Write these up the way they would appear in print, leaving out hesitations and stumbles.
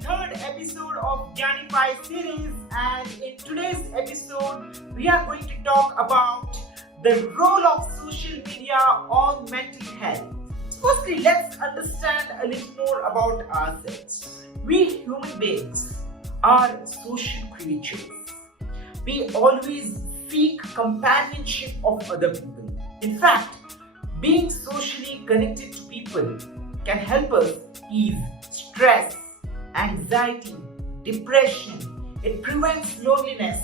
third episode of Gyanify series, and in today's episode, we are going to talk about the role of social media on mental health. Firstly, let's understand a little more about ourselves. We human beings are social creatures. We always seek companionship of other people. In fact, being socially connected to people can help us ease stress, anxiety, depression. It prevents loneliness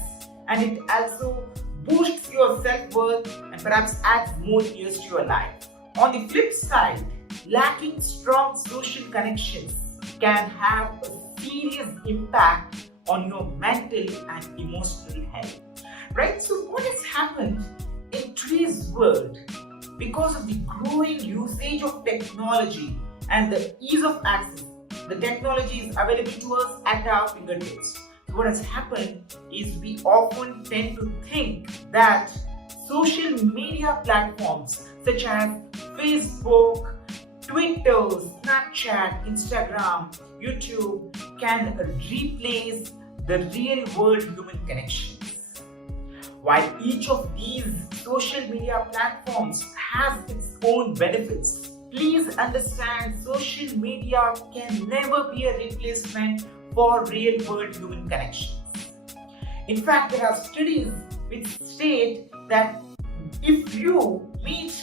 and it also boosts your self-worth and perhaps adds more years to your life. On the flip side, lacking strong social connections can have a serious impact on your mental and emotional health. Right? So what has happened in today's world because of the growing usage of technology and the ease of access? The technology is available to us at our fingertips. So what has happened is we often tend to think that social media platforms such as Facebook, Twitter, Snapchat, Instagram, YouTube can replace the real world human connections. While each of these social media platforms has its own benefits, please understand social media can never be a replacement for real world human connections. In fact, there are studies which state that if you meet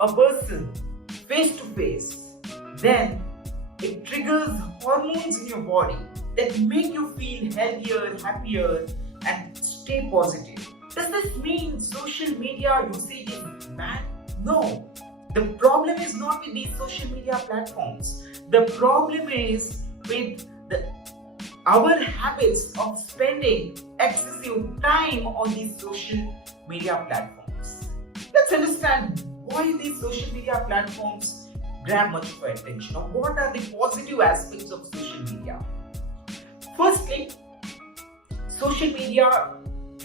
a person face to face, then it triggers hormones in your body that make you feel healthier, happier, and stay positive. Does this mean social media usage is bad? No. The problem is not with these social media platforms. The problem is with our habits of spending excessive time on these social media platforms. Let's understand why these social media platforms grab much of our attention, or what are the positive aspects of social media. Firstly, social media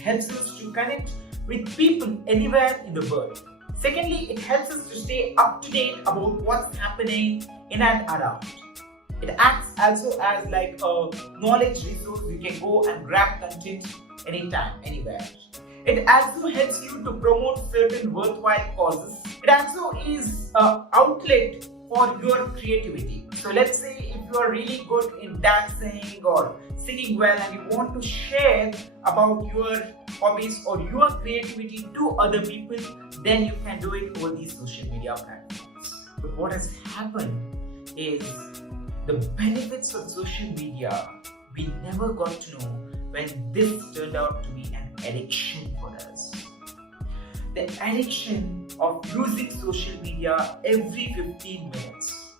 helps us to connect with people anywhere in the world. Secondly, it helps us to stay up to date about what's happening in and around. It acts also as like a knowledge resource. You can go and grab content anytime, anywhere. It also helps you to promote certain worthwhile causes. It also is an outlet for your creativity. So let's say if you are really good in dancing or singing well and you want to share about your hobbies or your creativity to other people, then you can do it over these social media platforms. But what has happened is the benefits of social media we never got to know when this turned out to be an addiction for us. The addiction of using social media every 15 minutes.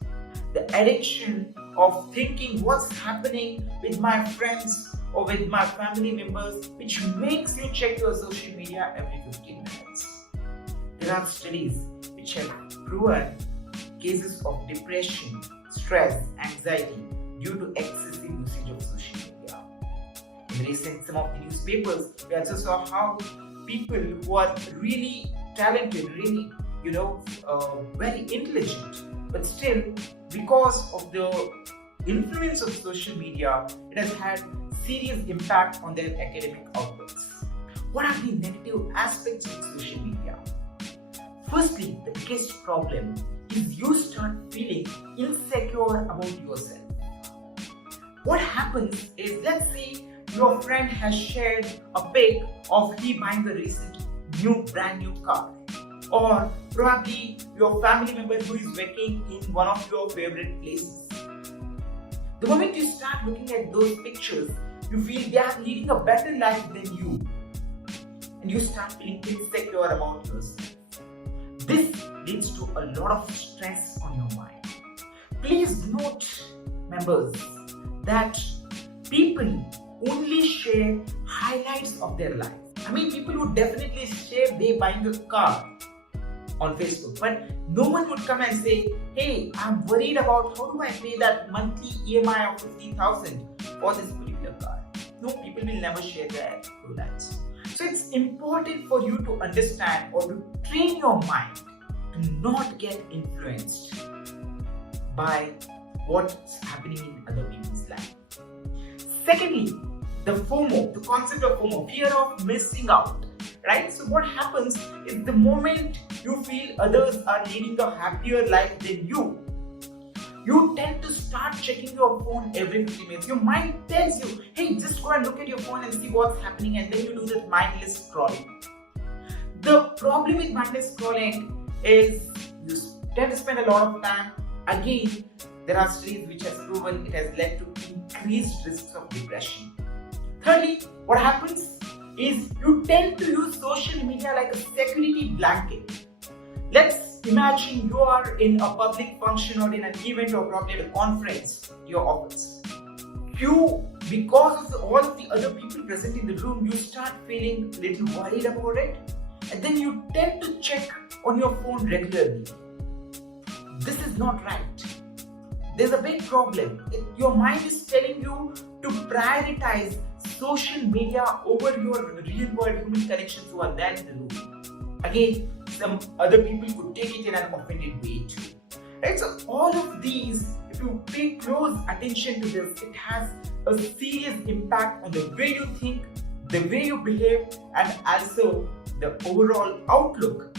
The addiction of thinking what's happening with my friends or with my family members, which makes you check your social media every 15 minutes. There are studies which have proven cases of depression, stress, anxiety due to excessive usage of social media. In recent some of the newspapers, we also saw how people who are really talented, really, very intelligent, but still, because of the influence of social media, it has had serious impact on their academic outputs. What are the negative aspects of social media? Firstly, the biggest problem is you start feeling insecure about yourself. What happens is, let's say your friend has shared a pic of he buying a recent brand new car, or probably your family member who is working in one of your favorite places. The moment you start looking at those pictures, you feel they are leading a better life than you, and you start feeling insecure about yourself. This leads to a lot of stress on your mind. Please note, members, that people only share highlights of their life. I mean, people would definitely share they buying a car on Facebook, but no one would come and say, hey, I'm worried about how do I pay that monthly EMI of 50,000 for this particular car. No, people will never share their highlights. So it's important for you to understand or to train your mind to not get influenced by what's happening in other people's life. Secondly, the FOMO, the concept of FOMO, fear of missing out, right? So what happens is the moment you feel others are leading a happier life than you tend to start checking your phone every 15 minutes. Your mind tells you, hey, just go and look at your phone and see what's happening, and then you do that mindless scrolling. The problem with mindless scrolling is you tend to spend a lot of time. Again, there are studies which has proven it has led to increased risks of depression. Thirdly, what happens is you tend to use social media like a security blanket. Let's imagine you are in a public function or in an event or probably at a conference to your office. Because of all of the other people present in the room, you start feeling a little worried about it, and then you tend to check on your phone regularly. This is not right. There's a big problem. Your mind is telling you to prioritize social media over your real world human connections who are there in the room. Again, some other people could take it in an offended way too. Right? So all of these, if you pay close attention to this, it has a serious impact on the way you think, the way you behave, and also the overall outlook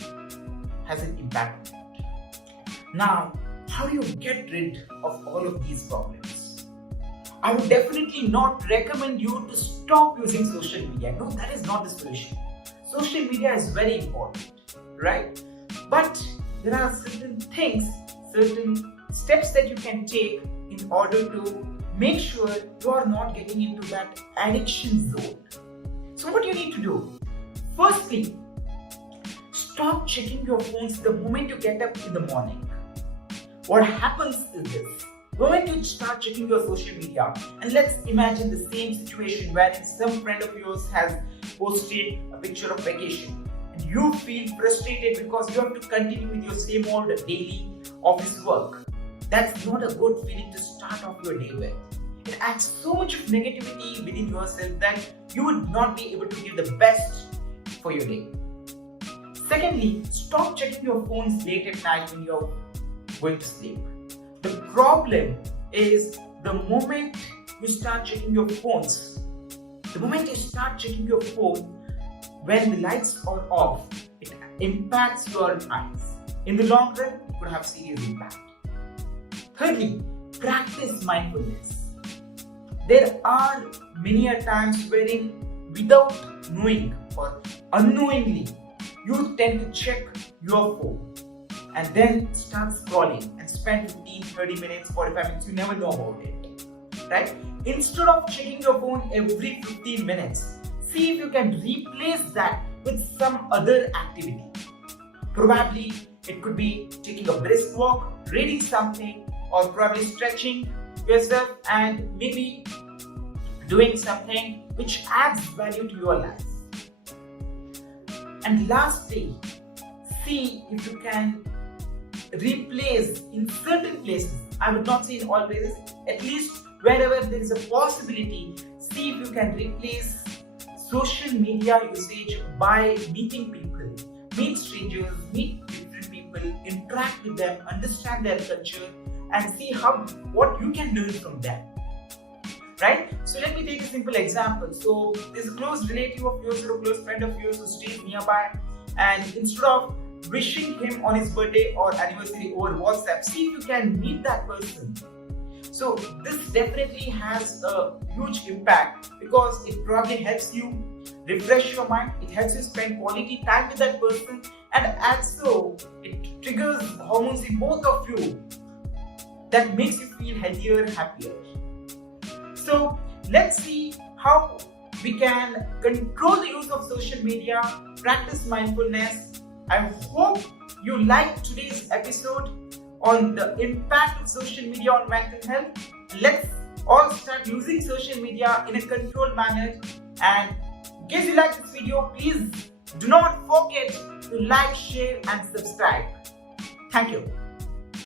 has an impact on it. Now, how do you get rid of all of these problems? I would definitely not recommend you to stop using social media. No, that is not the solution. Social media is very important, right? But there are certain things, certain steps that you can take in order to make sure you are not getting into that addiction zone. So what you need to do? Firstly, stop checking your phones the moment you get up in the morning. What happens is this. The moment you start checking your social media, and let's imagine the same situation wherein some friend of yours has posted a picture of vacation, and you feel frustrated because you have to continue with your same old daily office work. That's not a good feeling to start off your day with. It adds so much of negativity within yourself that you would not be able to give the best for your day. Secondly, stop checking your phones late at night when you're going to sleep. The problem is the moment you start checking your phones, when the lights are off, it impacts your eyes. In the long run, it could have serious impact. Thirdly, practice mindfulness. There are many a times wherein without knowing or unknowingly, you tend to check your phone and then start scrolling and spend 15, 30 minutes, 45 minutes, you never know about it, right? Instead of checking your phone every 15 minutes, see if you can replace that with some other activity. Probably it could be taking a brisk walk, reading something, or probably stretching yourself and maybe doing something which adds value to your life. And lastly, see if you can replace in certain places, I would not say in all places, at least wherever there is a possibility, see if you can replace social media usage by meeting people, meet strangers, meet different people, interact with them, understand their culture, and see what you can learn from them. Right? So let me take a simple example. So there's a close relative of yours or a close friend of yours who stays nearby, and instead of wishing him on his birthday or anniversary over WhatsApp, see if you can meet that person. So this definitely has a huge impact because it probably helps you refresh your mind, it helps you spend quality time with that person, and also it triggers hormones in both of you that makes you feel healthier, happier. So let's see how we can control the use of social media, practice mindfulness. I hope you liked today's episode on the impact of social media on mental health. Let's all start using social media in a controlled manner. And in case you like this video, please do not forget to like, share and subscribe. Thank you.